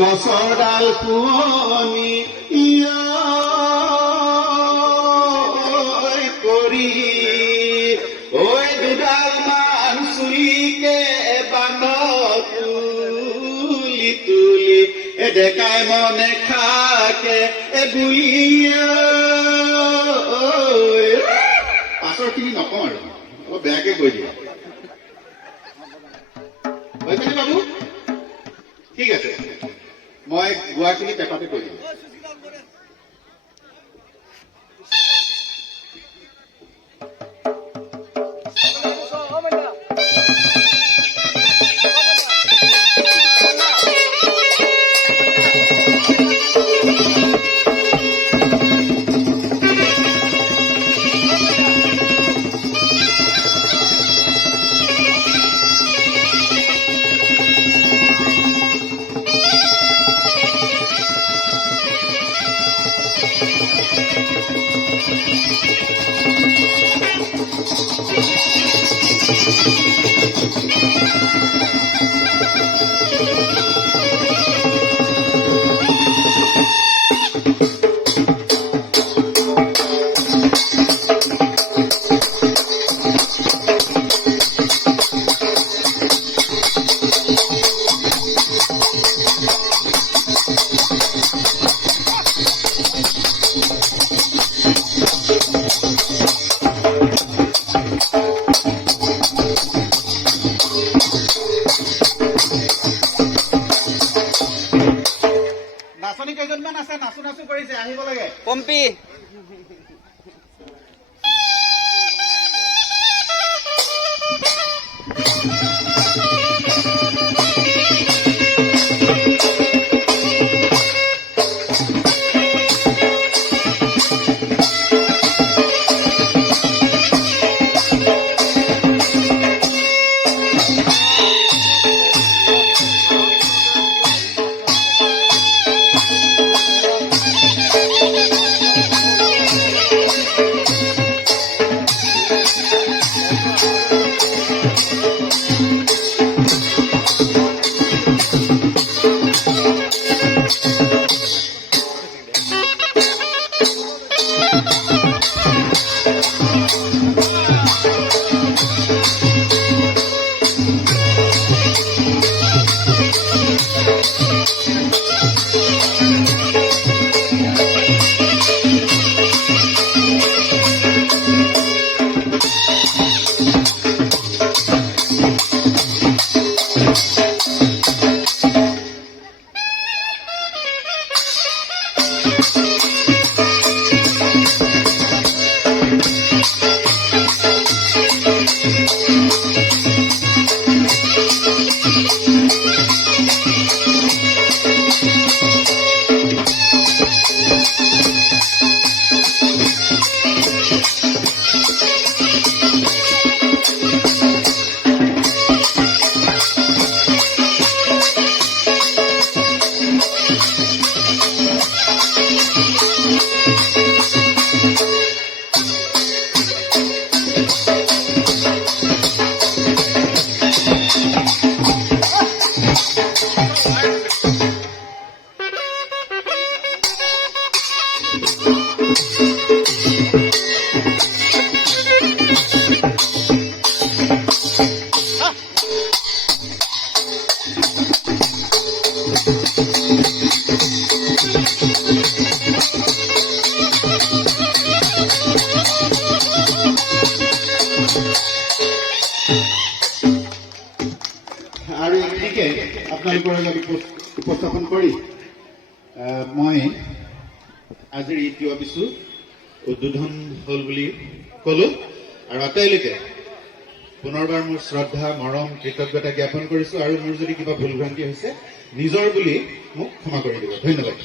গছৰ ডাল পুৰণি কৰি ঐ দুডাল মান চুৰিকে বান্ধ তুলি তুলি ডেকাই মনে খাকে বুলিয়া পাছৰ খিনি নকওঁ আৰু অলপ বেয়াকে কৈ দিয়া হৈছেনে বাবু? ঠিক আছে, মই গোৱাখিনি পেপাতে কৈ দিম। নাচনি কেইজনমান আছে, নাচো নাচো কৰিছে, আহিব লাগে। পম্পী আৰু এনেকে আপোনালোকৰ আগত উপস্থাপন কৰি মই আজিৰ এই তিৱা পিছু উদ্বোধন হ'ল বুলি ক'লো আৰু আটাইলৈকে পুনৰবাৰ মোৰ শ্ৰদ্ধা মৰম কৃতজ্ঞতা জ্ঞাপন কৰিছো আৰু মোৰ যদি কিবা ভুল ভ্ৰান্তি হৈছে নিজৰ বুলি মোক ক্ষমা কৰি দিব। ধন্যবাদ।